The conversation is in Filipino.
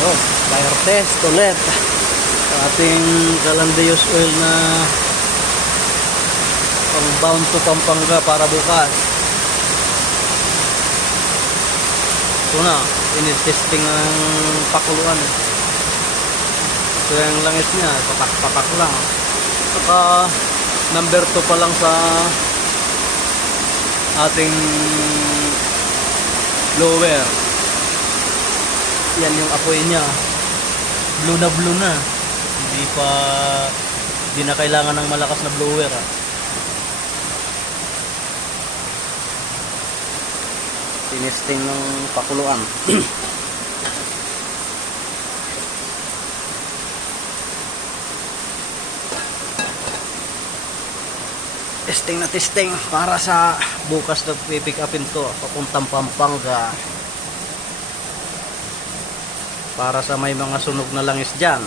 Oh, fire test ulit sa ating Calandeyos oil na pang bound to Pampanga para bukas. Ito na, tinitesting ang pakuluan. Ito yung langis niya, patak-patak lang. Saka number 2 pa lang sa ating blower. Yan yung apoy niya, blue na. Hindi na kailangan ng malakas na blower. Tinesting ng pakuluan. testing para sa bukas na pipick upin to papuntang Pampanga, para sa may mga sunog na langis dyan.